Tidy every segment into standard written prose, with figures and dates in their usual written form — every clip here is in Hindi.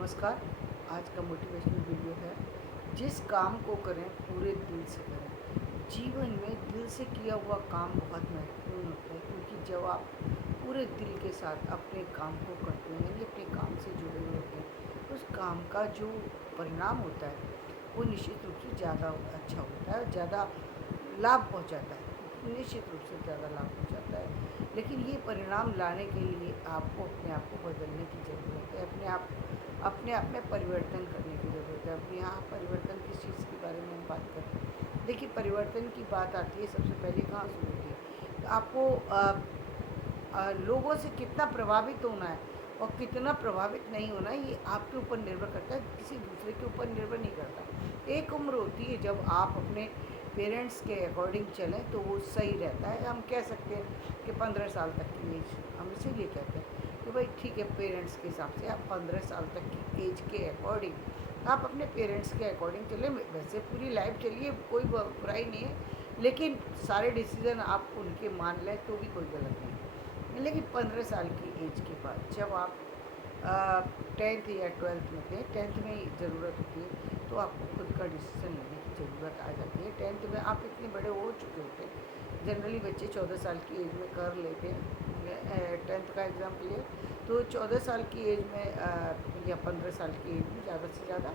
नमस्कार। आज का मोटिवेशनल वीडियो है, जिस काम को करें पूरे दिल से करें। जीवन में दिल से किया हुआ काम बहुत महत्वपूर्ण होता है, क्योंकि जब आप पूरे दिल के साथ अपने काम को करते हैं यानी अपने काम से जुड़े हुए होते हैं, तो उस काम का जो परिणाम होता है वो निश्चित रूप से ज़्यादा अच्छा होता है, ज़्यादा लाभ पहुंचाता है, निश्चित रूप से ज़्यादा लाभ पहुंचाता है। लेकिन ये परिणाम लाने के लिए आपको अपने आप को बदलने की ज़रूरत है, अपने आप में परिवर्तन करने की ज़रूरत है। अब यहाँ परिवर्तन किस चीज़ के बारे में हम बात करें, देखिए परिवर्तन की बात आती है सबसे पहले कहाँ से होती है, तो आपको लोगों से कितना प्रभावित होना है और कितना प्रभावित नहीं होना है, ये आपके ऊपर निर्भर करता है, किसी दूसरे के ऊपर निर्भर नहीं करता। एक उम्र होती है जब आप अपने पेरेंट्स के अकॉर्डिंग चलें तो वो सही रहता है। हम कह सकते हैं कि 15 साल तक की एज, हम इसीलिए कहते हैं कि भाई ठीक है, पेरेंट्स के हिसाब से आप 15 साल तक की एज के अकॉर्डिंग आप अपने पेरेंट्स के अकॉर्डिंग चलें। वैसे पूरी लाइफ चलिए, कोई बुराई नहीं है, लेकिन सारे डिसीज़न आप उनके मान लें तो भी कोई गलत नहीं है। लेकिन 15 साल की एज के बाद जब आप 10th या 12th में थे, 10th में ही ज़रूरत होती है, तो आपको खुद का डिसीज़न लेने की ज़रूरत आ जाती है। 10th में आप इतने बड़े हो चुके होते हैं, जनरली बच्चे 14 साल की एज में कर लेते हैं 10th का एग्ज़ाम क्लियर। तो 14 साल की एज में या 15 साल की एज में ज़्यादा से ज़्यादा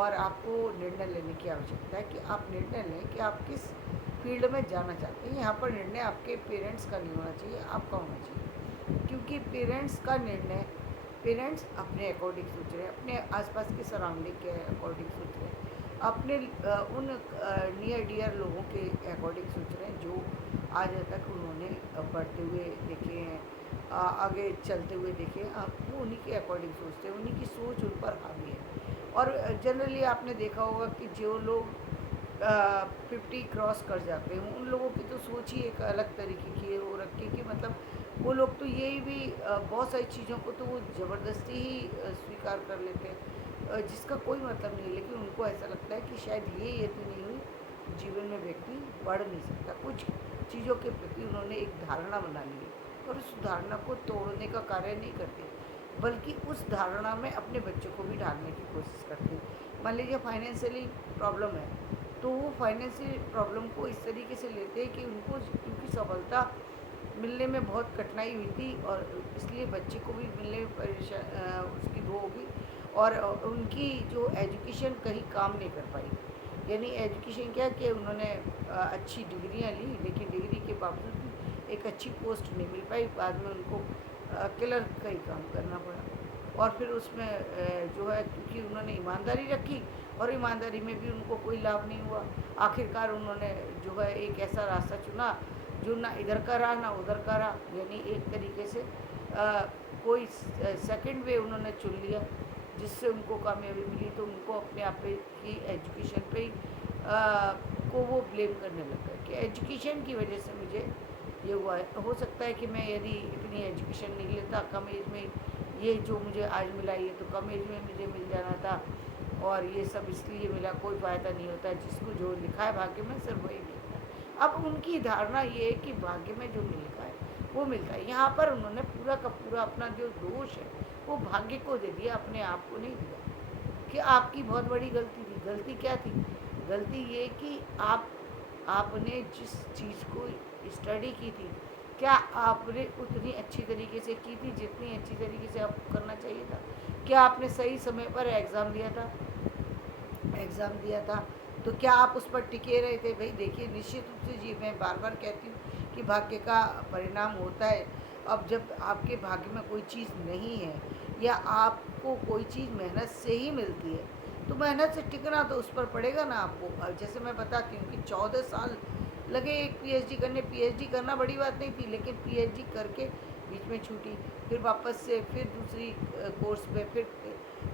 और आपको निर्णय लेने की आवश्यकता है कि आप निर्णय लें कि आप किस फील्ड में जाना चाहते हैं। यहाँ पर निर्णय आपके पेरेंट्स का नहीं होना चाहिए, आपका होना चाहिए, क्योंकि पेरेंट्स अपने अकॉर्डिंग सोच रहे हैं, अपने आसपास के सराउंडिंग के अकॉर्डिंग सोच रहे हैं, अपने उन नियर डियर लोगों के अकॉर्डिंग सोच रहे हैं जो आज तक उन्होंने बढ़ते हुए देखे हैं, आगे चलते हुए देखे हैं। वो उन्हीं के अकॉर्डिंग सोचते हैं, उन्हीं की सोच उन पर हावी है। और जनरली आपने देखा होगा कि जो लोग 50 क्रॉस कर जाते हैं, उन लोगों की तो सोच ही एक अलग तरीके की है, वो रखी कि मतलब वो लोग तो यही भी बहुत सारी चीज़ों को तो वो ज़बरदस्ती ही स्वीकार कर लेते हैं, जिसका कोई मतलब नहीं है, लेकिन उनको ऐसा लगता है कि शायद ये यदि नहीं हुई जीवन में व्यक्ति बढ़ नहीं सकता। कुछ चीज़ों के प्रति उन्होंने एक धारणा बना ली है और उस धारणा को तोड़ने का कार्य नहीं करते, बल्कि उस धारणा में अपने बच्चों को भी ढालने की कोशिश करते हैं। मान लीजिए फाइनेंशियली प्रॉब्लम है, तो वो फाइनेंशियल प्रॉब्लम को इस तरीके से लेते हैं कि उनको क्योंकि सफलता मिलने में बहुत कठिनाई हुई थी और इसलिए बच्चे को भी मिलने में उसकी वो होगी, और उनकी जो एजुकेशन कहीं काम नहीं कर पाई। यानी एजुकेशन क्या कि उन्होंने अच्छी डिग्रियां ली, लेकिन डिग्री के बावजूद भी एक अच्छी पोस्ट नहीं मिल पाई। बाद में उनको क्लर्क का ही काम करना पड़ा, और फिर उसमें जो है क्योंकि उन्होंने ईमानदारी रखी और ईमानदारी में भी उनको कोई लाभ नहीं हुआ। आखिरकार उन्होंने जो है एक ऐसा रास्ता चुना जो ना इधर का रहा ना उधर का रहा, यानी एक तरीके से कोई सेकंड वे उन्होंने चुन लिया जिससे उनको कामयाबी मिली। तो उनको अपने आप पे की एजुकेशन पे ही को वो ब्लेम करने लग गए कि एजुकेशन की वजह से मुझे ये हुआ है। हो सकता है कि मैं यदि इतनी एजुकेशन नहीं लेता, कम एज में ये जो मुझे आज मिला ये तो कम एज में मुझे मिल जाना था, और ये सब इसलिए मिला, कोई फ़ायदा नहीं होता, जिसको जो लिखा है भाग्य में सिर्फ वही मिलता है। अब उनकी धारणा ये है कि भाग्य में जो लिखा है वो मिलता है। यहाँ पर उन्होंने पूरा का पूरा अपना जो दोष है वो भाग्य को दे दिया, अपने आप को नहीं दिया कि आपकी बहुत बड़ी गलती थी। गलती क्या थी? गलती ये कि आपने जिस चीज़ को स्टडी की थी, क्या आपने उतनी अच्छी तरीके से की थी जितनी अच्छी तरीके से आपको करना चाहिए था? क्या आपने सही समय पर एग्ज़ाम दिया था? तो क्या आप उस पर टिके रहे थे? भाई देखिए, निश्चित रूप से जी मैं बार बार कहती हूँ कि भाग्य का परिणाम होता है। अब जब आपके भाग्य में कोई चीज़ नहीं है या आपको कोई चीज़ मेहनत से ही मिलती है, तो मेहनत से टिकना तो उस पर पड़ेगा ना आपको। जैसे मैं बताती हूँ कि 14 साल लगे एक पीएचडी करने। पीएचडी करना बड़ी बात नहीं थी, लेकिन पीएचडी करके बीच में छूटी, फिर वापस से फिर दूसरी कोर्स पे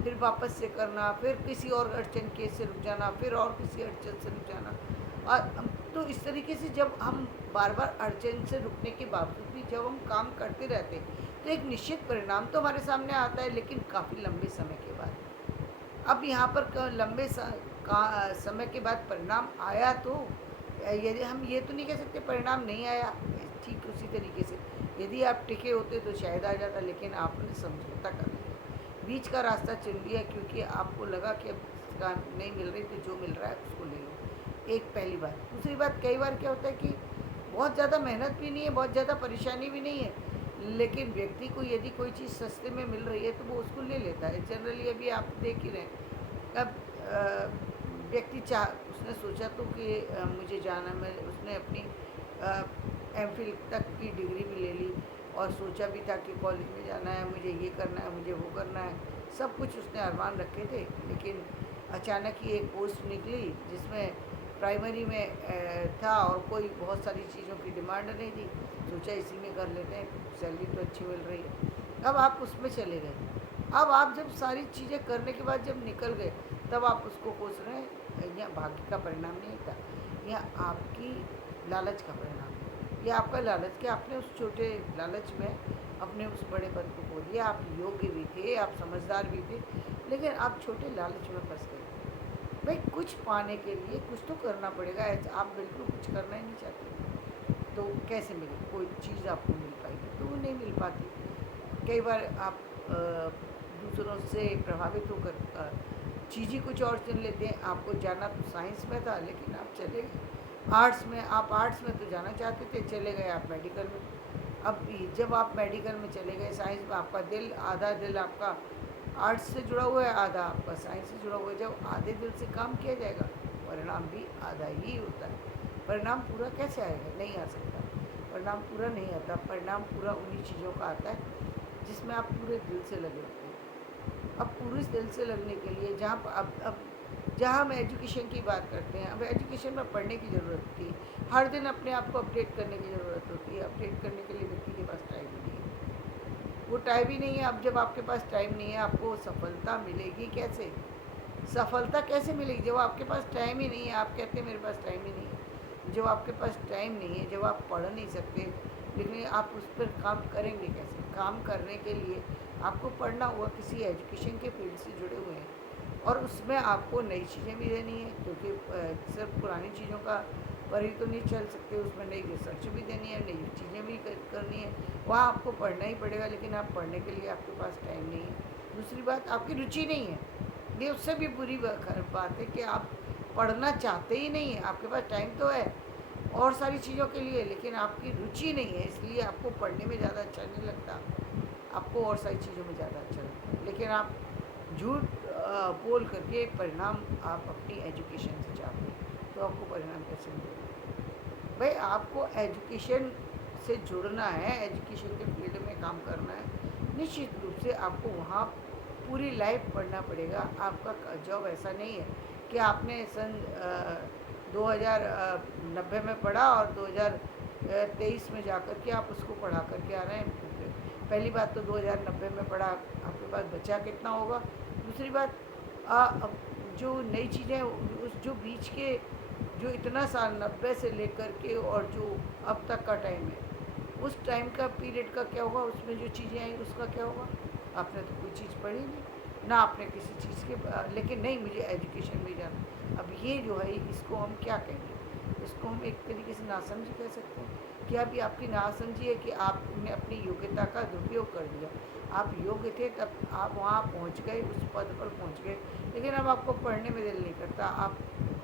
फिर वापस से करना, फिर किसी और अड़चन के से रुक जाना, फिर और किसी अड़चन से रुक जाना। और तो इस तरीके से जब हम बार बार अड़चन से रुकने के बावजूद भी जब हम काम करते रहते हैं, तो एक निश्चित परिणाम तो हमारे सामने आता है, लेकिन काफ़ी लंबे समय के बाद। अब यहाँ पर समय के बाद परिणाम आया, तो यदि हम ये तो नहीं कह सकते परिणाम नहीं आया। ठीक उसी तरीके से यदि आप टिके होते तो शायद आ जाता, लेकिन आपने समझौता कर लिया। बीच का रास्ता चुन लिया क्योंकि आपको लगा कि अब काम नहीं मिल रही तो जो मिल रहा है उसको ले लो। एक पहली बात। दूसरी बात, कई बार क्या होता है कि बहुत ज़्यादा मेहनत भी नहीं है, बहुत ज़्यादा परेशानी भी नहीं है, लेकिन व्यक्ति को यदि कोई चीज़ सस्ते में मिल रही है तो वो उसको ले लेता है। जनरली अभी आप देख ही रहे हैं। अब व्यक्ति उसने सोचा तो कि मुझे जाना, मैं उसने अपनी एमफिल तक की डिग्री भी ले ली और सोचा भी था कि कॉलेज में जाना है, मुझे ये करना है, मुझे वो करना है, सब कुछ उसने अरमान रखे थे। लेकिन अचानक ही एक पोस्ट निकली जिसमें प्राइमरी में था और कोई बहुत सारी चीज़ों की डिमांड नहीं थी। सोचा इसी में कर लेते हैं, सैलरी तो अच्छी मिल रही है। अब आप उसमें चले गए। अब आप जब सारी चीज़ें करने के बाद जब निकल गए, तब आप उसको कोस रहे हैं। यह भाग्य का परिणाम नहीं था, यह आपकी लालच का परिणाम है। यह आपका लालच कि आपने उस छोटे लालच में अपने उस बड़े पद को खो दिया। आप योग्य भी थे, आप समझदार भी थे, लेकिन आप छोटे लालच में फंस गए। भाई कुछ पाने के लिए कुछ तो करना पड़ेगा। ऐसे आप बिल्कुल कुछ करना ही नहीं चाहते तो कैसे मिले कोई चीज़ आपको मिल पाएगी? तो वो नहीं मिल पाती। कई बार आप दूसरों से प्रभावित होकर चीज़ ही कुछ और चुन लेते हैं। आपको जाना तो साइंस में था, लेकिन आप चले गए आर्ट्स में। आप आर्ट्स में तो जाना चाहते थे, चले गए आप मेडिकल में। अब जब आप मेडिकल में चले गए, साइंस में आपका दिल, आधा दिल आपका आर्ट्स से जुड़ा हुआ है, आधा आपका साइंस से जुड़ा हुआ है। जब आधे दिल से काम किया जाएगा, परिणाम भी आधा ही होता है। परिणाम पूरा कैसे आएगा? नहीं आ सकता। परिणाम पूरा नहीं आता। परिणाम पूरा उन्हीं चीज़ों का आता है जिसमें आप पूरे दिल से लगे होते हैं। अब पूरे दिल से लगने के लिए जहाँ अब जहाँ हम एजुकेशन की बात करते हैं, अब एजुकेशन में पढ़ने की ज़रूरत थी। हर दिन अपने आप को अपडेट करने की ज़रूरत होती है। अपडेट करने के लिए व्यक्ति के पास टाइम ही नहीं है। वो टाइम ही नहीं है। अब जब आपके पास टाइम नहीं है, आपको सफलता मिलेगी कैसे? सफलता कैसे मिलेगी जब आपके पास टाइम ही नहीं है? आप कहते हैं मेरे पास टाइम ही नहीं है। जब आपके पास टाइम नहीं है, जब आप पढ़ नहीं सकते, लेकिन आप उस पर काम करेंगे कैसे? काम करने के लिए आपको पढ़ना होगा, किसी एजुकेशन के फील्ड से जुड़े हुए हैं और उसमें आपको नई चीज़ें भी देनी है, क्योंकि सिर्फ पुरानी चीज़ों का पर ही तो नहीं चल सकते। उसमें नई रिसर्च भी देनी है, नई चीज़ें भी करनी है। वहाँ आपको पढ़ना ही पड़ेगा, लेकिन आप पढ़ने के लिए आपके पास टाइम नहीं है। दूसरी बात, आपकी रुचि नहीं है। ये उससे भी बुरी बात है कि आप पढ़ना चाहते ही नहीं हैं। आपके पास टाइम तो है और सारी चीज़ों के लिए, लेकिन आपकी रुचि नहीं है, इसलिए आपको पढ़ने में ज़्यादा अच्छा नहीं लगता, आपको और सारी चीज़ों में ज़्यादा अच्छा लगता है। लेकिन आप झूठ बोल करके परिणाम आप अपनी एजुकेशन से चाहते हैं, तो आपको परिणाम कैसे मिलेगा? भाई आपको एजुकेशन से जुड़ना है, एजुकेशन के फील्ड में काम करना है, निश्चित रूप से आपको वहाँ पूरी लाइफ पढ़ना पड़ेगा। आपका जॉब ऐसा नहीं है कि आपने सन 2090 में पढ़ा और 2023 में जाकर के आप उसको पढ़ा करके आ रहे हैं। पहली बात तो 2090 में पढ़ा, आपके पास बचा कितना होगा? दूसरी बात, अब जो नई चीज़ें उस जो बीच के जो इतना साल 90 से लेकर के और जो अब तक का टाइम है, उस टाइम का पीरियड का क्या होगा? उसमें जो चीज़ें आई उसका क्या होगा? आपने तो कोई चीज़ पढ़ी नहीं, ना आपने किसी चीज़ के लेकिन नहीं मुझे एजुकेशन में जाना। अब ये जो है इसको हम क्या कहेंगे? इसको हम एक तरीके से नासमझी कह सकते हैं। क्या अभी आपकी नासमझी है कि आपने अपनी योग्यता का दुरुपयोग कर दिया? आप योग्य थे तब आप वहाँ पहुँच गए, उस पद पर पहुँच गए, लेकिन अब आपको पढ़ने में दिल नहीं करता। आप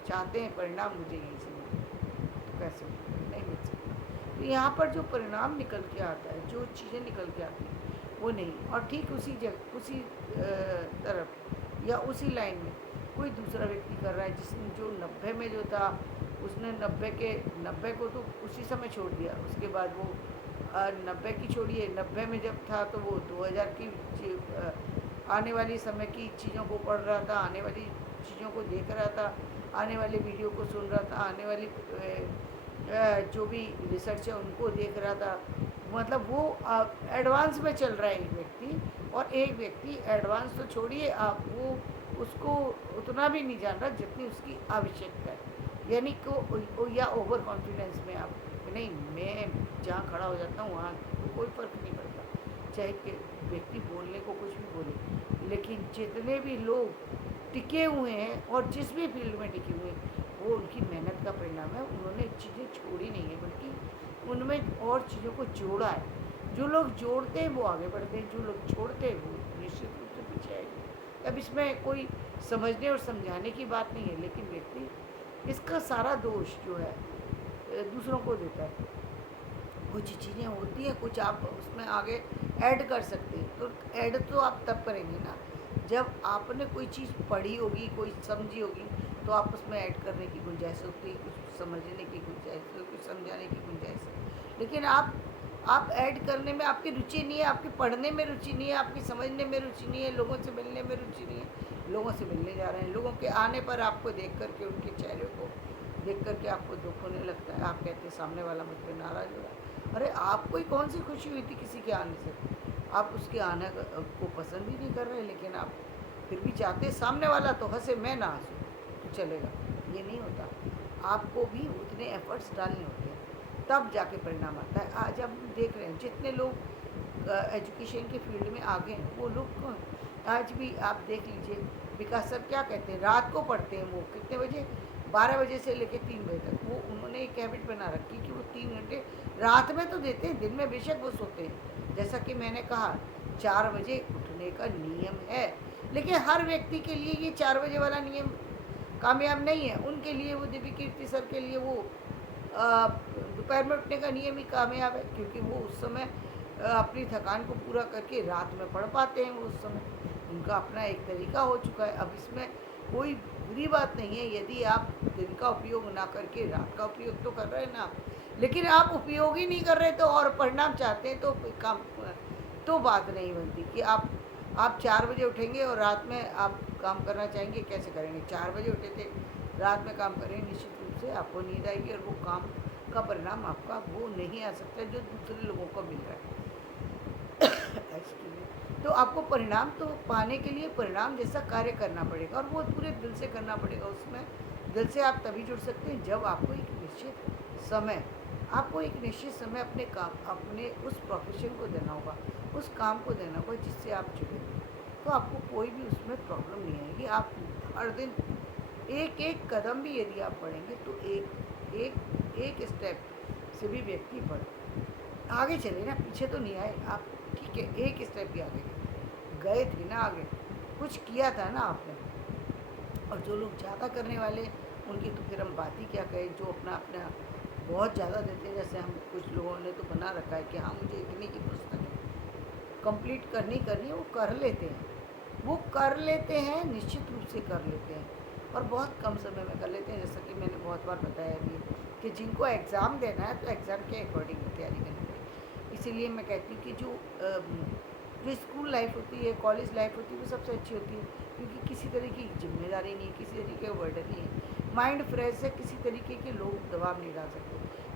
चाहते हैं परिणाम मुझे यहीं से मिले, तो कैसे मिलेगा? नहीं मिल सकता। तो यहाँ पर जो परिणाम निकल के आता है, जो चीज़ें निकल के आती हैं, वो नहीं। और ठीक उसी तरफ या उसी लाइन में कोई दूसरा व्यक्ति कर रहा है, जिसने जो 90 में जो था, उसने 90 को तो उसी समय छोड़ दिया। उसके बाद वो 90 की छोड़िए, 90 में जब था तो वो 2000 की आने वाली समय की चीज़ों को पढ़ रहा था, आने वाली चीज़ों को देख रहा था, आने वाले वीडियो को सुन रहा था, आने वाली जो भी रिसर्च है उनको देख रहा था। मतलब वो एडवांस में चल रहा है एक व्यक्ति, और एक व्यक्ति एडवांस तो छोड़िए, आप वो उसको उतना भी नहीं जान रहा जितनी उसकी आवश्यकता है। यानी को या ओवर कॉन्फिडेंस में आप नहीं, मैं जहाँ खड़ा हो जाता हूँ वहाँ कोई फ़र्क नहीं पड़ता, चाहे कि व्यक्ति बोलने को कुछ भी बोले। लेकिन जितने भी लोग टिके हुए हैं और जिस भी फील्ड में टिके हुए हैं, वो उनकी मेहनत का परिणाम है। उन्होंने चीज़ें छोड़ी नहीं है, बल्कि उनमें और चीज़ों को जोड़ा है। जो लोग जोड़ते हैं वो आगे बढ़ते हैं, जो लोग छोड़ते हैं वो निश्चित रूप से पीछे अब इसमें कोई समझने और समझाने की बात नहीं है, लेकिन व्यक्ति इसका सारा दोष जो है दूसरों को देता है। कुछ चीज़ें होती हैं, कुछ आप उसमें आगे ऐड कर सकते हैं, तो ऐड तो आप तब करेंगे ना जब आपने कोई चीज़ पढ़ी होगी, कोई समझी होगी, तो आप उसमें ऐड करने की गुंजाइश होती है, कुछ समझने की गुंजाइश है, कुछ समझाने की गुंजाइश है। लेकिन आप ऐड करने में आपकी रुचि नहीं है, आपकी पढ़ने में रुचि नहीं है, आपकी समझने में रुचि नहीं है, लोगों से मिलने में रुचि नहीं है। लोगों से मिलने जा रहे हैं, लोगों के आने पर आपको देख करके, उनके चेहरे को देख करके आपको दुख होने लगता है। आप कहते हैं सामने वाला मुझ पर नाराज़ हो रहा है। अरे आपको ही कौन सी खुशी हुई थी किसी के आने से? आप उसके आने को पसंद ही नहीं कर रहे, लेकिन आप फिर भी चाहते सामने वाला तो हंसे, मैं ना हंसूँ तो चलेगा। ये नहीं होता। आपको भी उतने एफर्ट्स डालने होते हैं, तब जाके परिणाम आता है। आज हम देख रहे हैं जितने लोग एजुकेशन के फील्ड में आगे हैं, वो लोग कौन? आज भी आप देख लीजिए, विकास सर क्या कहते हैं, रात को पढ़ते हैं। वो कितने बजे? 12 बजे से लेकर 3 बजे तक। वो उन्होंने एक हैबिट बना रखी कि वो 3 घंटे रात में तो देते हैं, दिन में बेशक वो सोते हैं। जैसा कि मैंने कहा, 4 बजे उठने का नियम है, लेकिन हर व्यक्ति के लिए ये 4 बजे वाला नियम कामयाब नहीं है। उनके लिए वो दिव्य कीर्ति सर के लिए वो दोपहर में उठने का नियम ही कामयाब है, क्योंकि वो उस समय अपनी थकान को पूरा करके रात में पढ़ पाते हैं। वो उस समय उनका अपना एक तरीका हो चुका है। अब इसमें कोई बुरी बात नहीं है यदि आप दिन का उपयोग ना करके रात का उपयोग तो कर रहे हैं ना, लेकिन आप उपयोग ही नहीं कर रहे तो और परिणाम चाहते हैं, तो काम तो बात नहीं बनती कि आप 4 बजे उठेंगे और रात में आप काम करना चाहेंगे, कैसे करेंगे? 4 बजे उठे थे, रात में काम करेंगे, निश्चित रूप से आपको नींद आएगी और वो काम का परिणाम आपका वो नहीं आ सकता जो दूसरे लोगों को मिल रहा है। Excuse me. तो आपको परिणाम तो पाने के लिए परिणाम जैसा कार्य करना पड़ेगा, और वो पूरे दिल से करना पड़ेगा। उसमें दिल से आप तभी जुड़ सकते हैं जब आपको एक निश्चित समय अपने उस प्रोफेशन को देना होगा, उस काम को देना होगा जिससे आप जुड़े। तो आपको कोई भी उसमें प्रॉब्लम नहीं आएगी। आप हर दिन एक एक कदम भी यदि आप बढ़ेंगे तो एक स्टेप से भी व्यक्ति आगे चले ना, पीछे तो नहीं आए आप। ठीक है, एक स्टेप भी आगे गए थे ना, आगे कुछ किया था ना आपने। और जो लोग ज़्यादा करने वाले, उनकी तो फिर हम बात ही क्या करें। जो अपना बहुत ज़्यादा देते हैं, जैसे हम कुछ लोगों ने तो बना रखा है कि हाँ मुझे इतनी की पुस्तक कंप्लीट करनी है, वो कर लेते हैं। वो कर लेते हैं, निश्चित रूप से कर लेते हैं, और बहुत कम समय में कर लेते हैं। जैसा कि मैंने बहुत बार बताया भी कि जिनको एग्ज़ाम देना है तो एग्ज़ाम के अकॉर्डिंग तैयारी करनी है। इसीलिए मैं कहती हूँ कि जो स्कूल लाइफ होती है, कॉलेज लाइफ होती है, वो सबसे अच्छी होती है, क्योंकि किसी तरीके की जिम्मेदारी नहीं है, किसी तरीके का बर्डन नहीं है, माइंड फ्रेश है, किसी तरीके के लोग दबाव नहीं डाल सकते।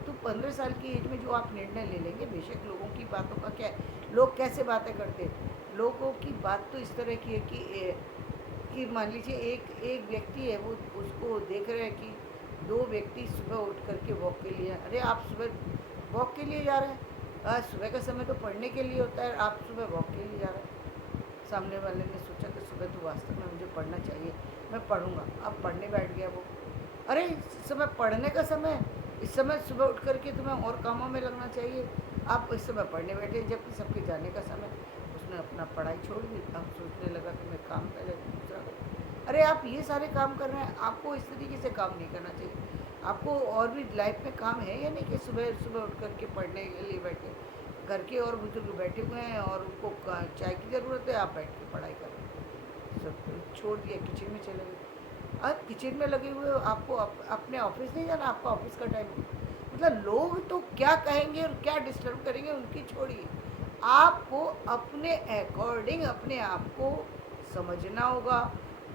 तो 15 साल की एज में जो आप निर्णय ले लेंगे, बेशक लोगों की बातों का क्या है, लोग कैसे बातें करते हैं। लोगों की बात तो इस तरह की है कि मान लीजिए एक व्यक्ति है, वो उसको देख रहे हैं कि 2 व्यक्ति सुबह उठ करके वॉक के लिए, अरे आप सुबह वॉक के लिए जा रहे हैं? सुबह का समय तो पढ़ने के लिए होता है, आप सुबह वॉक के लिए जा रहे हैं। सामने वाले ने सोचा कि सुबह तो वास्तव में मुझे पढ़ना चाहिए, मैं पढ़ूंगा। अब पढ़ने बैठ गया वो। अरे इस समय पढ़ने का समय है, इस समय सुबह उठ करके तुम्हें और कामों में लगना चाहिए। आप इस समय पढ़ने बैठे, जबकि सबके जाने का समय। उसने अपना पढ़ाई छोड़ दी, अब सोचने लगा कि मैं काम पहले दूसरा करूँ। अरे आप ये सारे काम कर रहे हैं, आपको इस तरीके से काम नहीं करना चाहिए। आपको और भी लाइफ में काम है या नहीं कि सुबह सुबह उठ करके पढ़ने के लिए बैठे। घर के और बुजुर्ग बैठे हुए हैं और उनको चाय की ज़रूरत है, आप बैठ के पढ़ाई कर रहे हैं। सब छोड़ दिया, किचन में चले गए। अब किचन में लगे हुए हो, आपको अपने ऑफिस नहीं जाना, आपका ऑफिस का टाइम। मतलब लोग तो क्या कहेंगे और क्या डिस्टर्ब करेंगे उनकी छोड़िए, आपको अपने अकॉर्डिंग अपने आप को समझना होगा,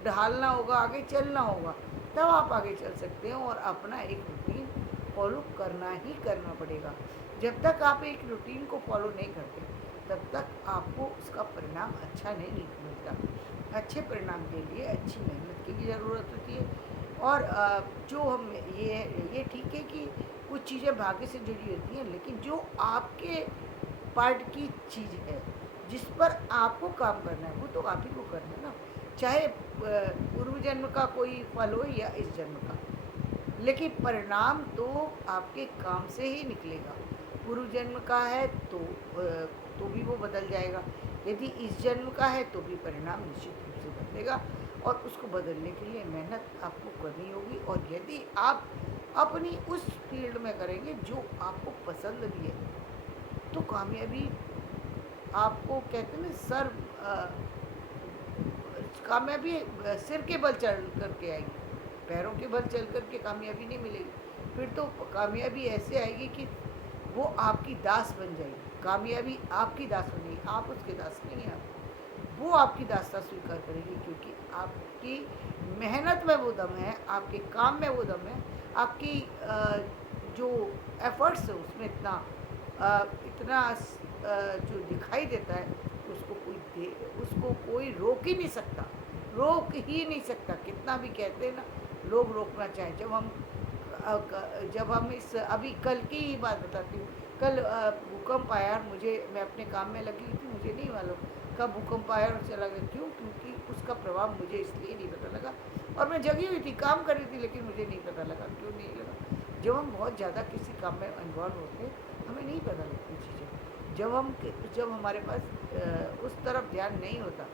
ढालना होगा, आगे चलना होगा, तब आप आगे चल सकते हैं। और अपना एक रूटीन फॉलो करना ही करना पड़ेगा। जब तक आप एक रूटीन को फॉलो नहीं करते, तब तक आपको उसका परिणाम अच्छा नहीं मिलता। अच्छे परिणाम के लिए अच्छी मेहनत की भी ज़रूरत होती है। और जो हम ये ठीक है कि कुछ चीज़ें भाग्य से जुड़ी होती हैं, लेकिन जो आपके पार्ट की चीज़ है, जिस पर आपको काम करना है, वो तो आप ही को करना है ना। चाहे पूर्व जन्म का कोई फल हो या इस जन्म का, लेकिन परिणाम तो आपके काम से ही निकलेगा। पूर्व जन्म का है तो भी वो बदल जाएगा, यदि इस जन्म का है तो भी परिणाम निश्चित रूप से बदलेगा और उसको बदलने के लिए मेहनत आपको करनी होगी। और यदि आप अपनी उस फील्ड में करेंगे जो आपको पसंद भी है, तो कामयाबी आपको कहते हैं ना सर कामयाबी सिर के बल चढ़ करके आएगी, पैरों के बल चल करके कामयाबी नहीं मिलेगी। फिर तो कामयाबी ऐसे आएगी कि वो आपकी दास बन जाएगी। कामयाबी आपकी दास बनेगी, आप उसके दास नहीं हैं। वो आपकी दास्ता स्वीकार करेगी, क्योंकि आपकी मेहनत में वो दम है, आपके काम में वो दम है, आपकी जो एफर्ट्स है उसमें इतना जो दिखाई देता है, उसको कोई रोक ही नहीं सकता, रोक ही नहीं सकता। कितना भी कहते हैं ना लोग रोकना चाहें। जब हम इस अभी कल की ही बात बताती हूँ। कल भूकंप आया, मैं अपने काम में लगी थी, मुझे नहीं मालूम कब भूकंप आया और चला गया। क्यों? क्योंकि उसका प्रभाव मुझे इसलिए नहीं पता लगा, और मैं जगी हुई थी, काम कर रही थी, लेकिन मुझे नहीं पता लगा। क्यों नहीं लगा? जब हम बहुत ज़्यादा किसी काम में इन्वॉल्व होते हैं, हमें नहीं पता लगती चीज़ें। जब हमारे पास उस तरफ ध्यान नहीं होता,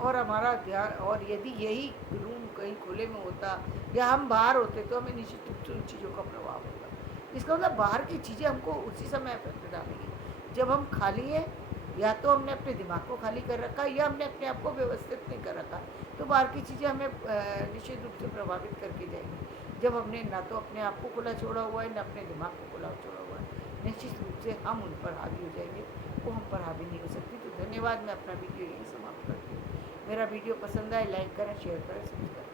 और हमारा ध्यान, और यदि यही रूम कहीं खुले में होता या हम बाहर होते, तो हमें निश्चित रूप से उन चीज़ों का प्रभाव होता। इसका मतलब बाहर की चीज़ें हमको उसी समय इफेक्ट डालेंगी जब हम खाली हैं, या तो हमने अपने दिमाग को खाली कर रखा है, या हमने अपने आप को व्यवस्थित नहीं कर रखा। तो बाहर की चीज़ें हमें निश्चित रूप से प्रभावित करके जाएंगी। जब हमने ना तो अपने आप को खुला छोड़ा हुआ है, ना अपने दिमाग को खुला छोड़ा हुआ है, निश्चित रूप से हम उन पर हावी हो जाएंगे, वो हम पर हावी नहीं हो सकती। तो धन्यवाद, मैं अपना वीडियो यहीं समाप्त करती हूँ। मेरा वीडियो पसंद आए लाइक करें, शेयर करें, सब्सक्राइब करें।